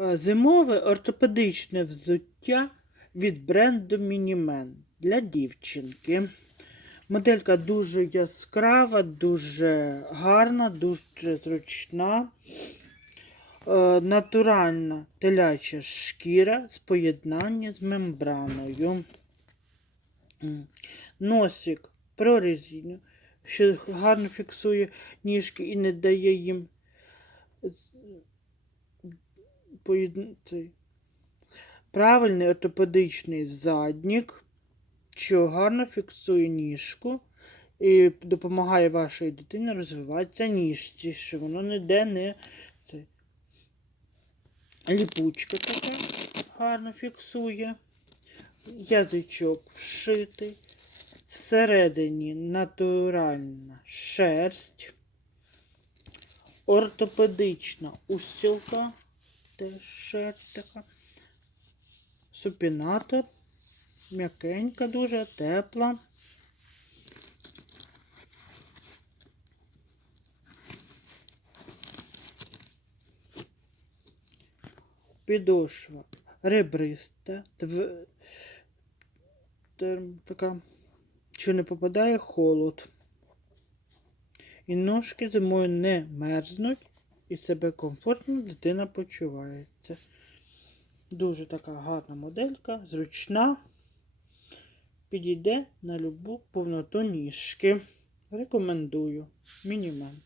Е, Зимове ортопедичне взуття від бренду Мінімен для дівчинки. Моделька дуже яскрава, дуже гарна, дуже зручна. Е, Натуральна теляча шкіра з поєднання з мембраною. Носик прорезиню, що гарно фіксує ніжки і не дає їм цей, правильний ортопедичний заднік, що гарно фіксує ніжку і допомагає вашій дитині розвиватися ніжці, що воно ніде не цей, ліпучка така гарно фіксує. Язичок вшитий. Всередині натуральна шерсть, ортопедична устілка, теж така, супінатор, м'якенька дуже, тепла. Підошва ребриста, тв... терм... така що не попадає холод. І ножки зимою не мерзнуть, і себе комфортно дитина почувається. Дуже така гарна моделька, зручна. Підійде на любу повноту ніжки. Рекомендую. Мінімум.